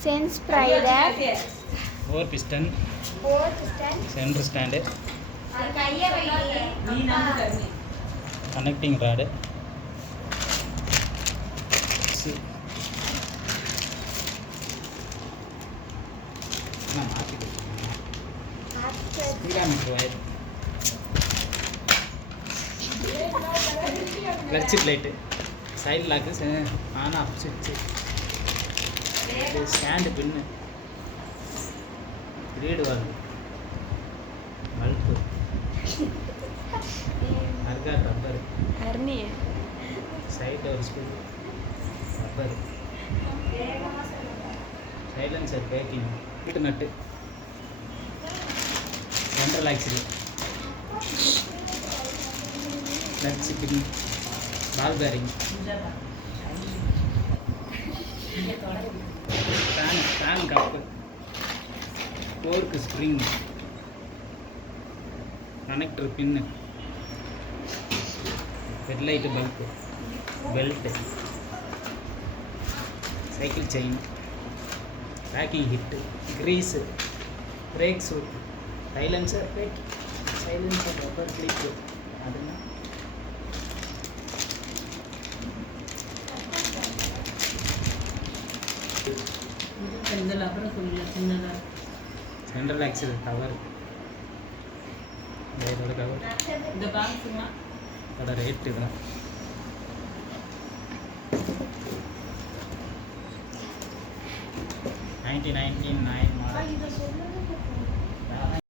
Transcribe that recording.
Sense sprider. 4 piston. Center stand. Connecting rod. Speedometer wire. Clutch plate. Side lock on off switch. Stand pin. Read valve. Bulb. Arga rubber. Hernia. Side door screw. Rubber. Silencer packing. Pit nut. Central axle. Clutch pin. Ball bearing. Fan cup. Fork spring. Connector pin. Headlight bulb. Belt. Cycle chain. Packing hit. Grease. Brake suit. Silencer pet. Silencer rubber clip. Central axle cover. Rate 1999 model.